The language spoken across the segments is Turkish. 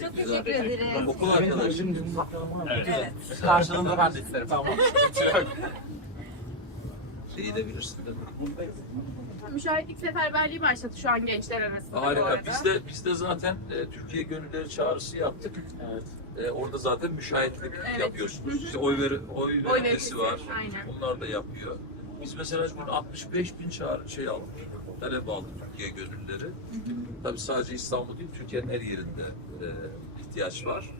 Çok teşekkür ederim. Okul arkadaşım. Evet. Karşılığında ben de isterim. Tamam. Şeyi de bilirsin değil mi? Müşahitlik seferberliği başladı şu an gençler arasında Harika. Biz de, biz de zaten e, Türkiye Gönülleri Çağrısı yaptık. Evet. E, orada zaten müşahitlik Evet. yapıyorsunuz. İşte oy veri, oy Oy verisi, var. aynen. Onlar da yapıyor. Biz mesela bugün 65 bin çağrı şey aldık. Talep aldık Türkiye Gönülleri. Tabii sadece İstanbul değil, Türkiye'nin her yerinde e, ihtiyaç var.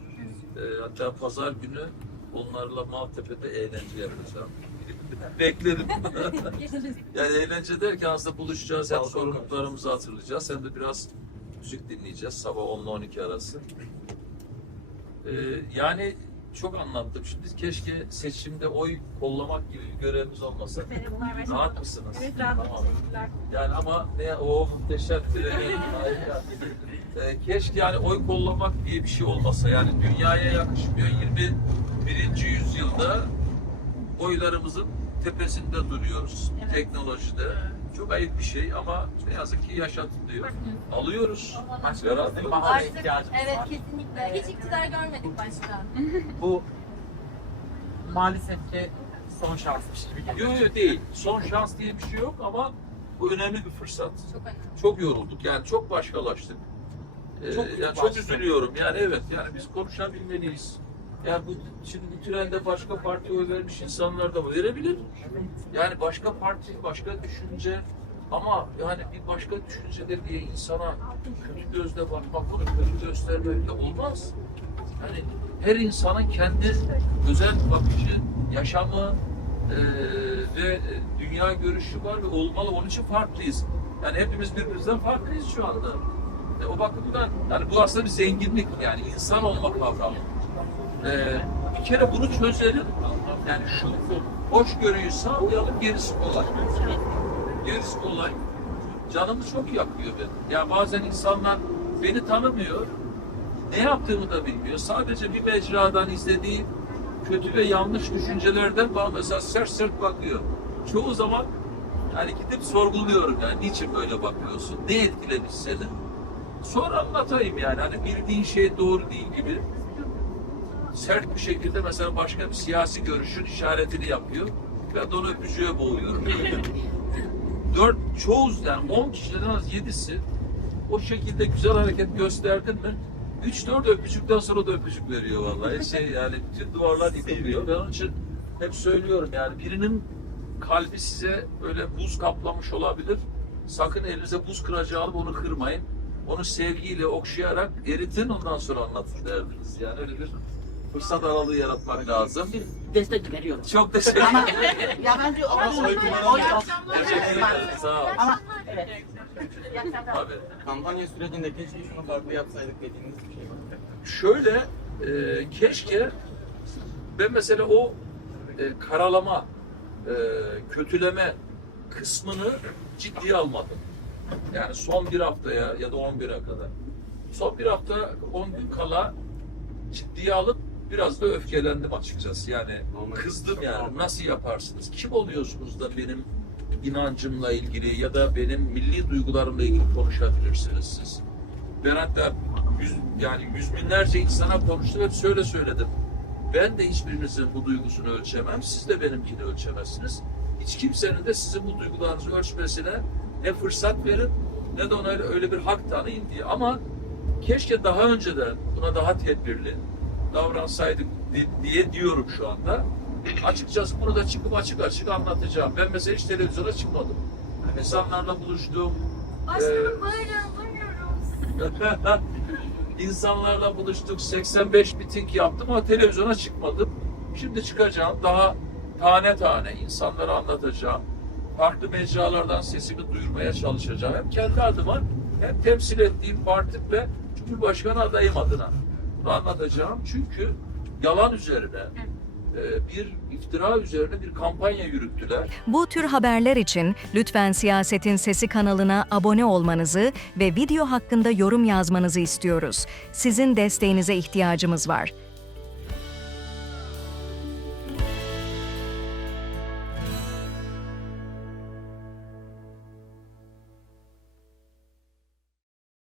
E, hatta pazar günü onlarla Maltepe'de eğlence yapacağım. Beklerim. yani eğlence derken aslında buluşacağız, hem sorumluluklarımızı hatırlayacağız, hem de biraz müzik dinleyeceğiz sabah 10 ile 12 arası. Ee, yani çok anlattım. Şimdi keşke seçimde oy kollamak gibi bir görevimiz olmasa. Rahat mısınız? Evet, rahat. Tamam. Yani ama ne o muhteşem treni, harika. Ee, keşke yani oy kollamak diye bir şey olmasa. Yani dünyaya yakışmıyor. 21. yüzyılda oylarımızın tepesinde duruyoruz teknolojide. Çok ayıp bir şey ama ne yazık ki yaşatılıyor. Alıyoruz. Mi? Bahara Artık ihtiyacımız evet var. kesinlikle. Hiç iktidar görmedik başka. Bu maalesef ki son şansmış gibi geliyor. Yok yok değil. Son şans diye bir şey yok ama bu önemli bir fırsat. Çok önemli. Çok yorulduk yani çok başkalaştık. Ee, Çok yani çok üzülüyorum yani evet yani biz konuşabilmeliyiz. Yani bu şimdi trende başka parti oy vermiş insanlar da verebilir. Yani başka parti, başka düşünce ama yani bir başka düşüncede diye insana kötü gözle bakmak, kötü göstermek de olmaz. Yani her insanın kendi özel bakışı, yaşamı eee, ve dünya görüşü var ve olmalı. Onun için farklıyız. Yani hepimiz birbirimizden farklıyız şu anda. E, o bakımdan yani bu aslında bir zenginlik yani insan olma kavramı. Eee, bir kere bunu çözelim. Yani şu hoşgörüyü sağlayalım gerisi kolay. Gerisi kolay. Canımı çok yakıyor benim. Ya bazen insanlar beni tanımıyor. Ne yaptığımı da bilmiyor. Sadece bir mecradan izlediği kötü ve yanlış düşüncelerden bana mesela sert sert bakıyor. Çoğu zaman yani gidip sorguluyorum yani niçin böyle bakıyorsun? Ne etkilemiş seni? Sonra anlatayım yani hani bildiğin şey doğru değil gibi. Sert bir şekilde mesela başka bir siyasi görüşün işaretini yapıyor. Ben de onu öpücüğe boğuyorum. Dört, çoğu yani 10 kişiden en az 7'si o şekilde güzel hareket gösterdin mi 3-4 öpücükten sonra da öpücük veriyor vallahi. Şey yani bütün duvarlar yıkılıyor. Ben onun için hep söylüyorum yani birinin kalbi size böyle buz kaplamış olabilir. Sakın elinize buz kıracağı alıp onu kırmayın. Onu sevgiyle okşayarak eritin ondan sonra anlatın derdiniz. Yani öyle bir fırsat aralığı yaratmak lazım. destek veriyorum. Çok teşekkür Ama ederim. ya bence o Oy kullanalım. Teşekkür ederim. Sağ ol. Ama evet. Abi. Kampanya sürecinde keşke şunu farklı yapsaydık dediğiniz bir şey var. Şöyle e, keşke ben mesela o e, karalama, e, kötüleme kısmını ciddiye almadım. Yani son bir haftaya ya da 11'e kadar. Son bir hafta 10 gün kala ciddiye alıp biraz da öfkelendim açıkçası. Yani kızdım yani nasıl yaparsınız? Kim oluyorsunuz da benim inancımla ilgili ya da benim milli duygularımla ilgili konuşabilirsiniz siz? Ben hatta yüz, yani yüz binlerce insana konuştum hep söyle söyledim. Ben de hiçbirinizin bu duygusunu ölçemem. Siz de benimkini ölçemezsiniz. Hiç kimsenin de sizin bu duygularınızı ölçmesine ne fırsat verin ne de ona öyle, bir hak tanıyın diye. Ama keşke daha önceden buna daha tedbirli davransaydık di- diye diyorum şu anda. Açıkçası bunu da çıkıp açık açık anlatacağım. Ben mesela hiç televizyona çıkmadım. İnsanlarla buluştum. Başkanım Ee, buyurun. İnsanlarla buluştuk. 85 miting yaptım ama televizyona çıkmadım. Şimdi çıkacağım. Daha tane tane insanlara anlatacağım. Farklı mecralardan sesimi duyurmaya çalışacağım. Hem kendi adıma hem temsil ettiğim partim ve Cumhurbaşkanı adayım adına. Bunu anlatacağım. Çünkü yalan üzerine e, bir iftira üzerine bir kampanya yürüttüler. Bu tür haberler için lütfen Siyasetin Sesi kanalına abone olmanızı ve video hakkında yorum yazmanızı istiyoruz. Sizin desteğinize ihtiyacımız var.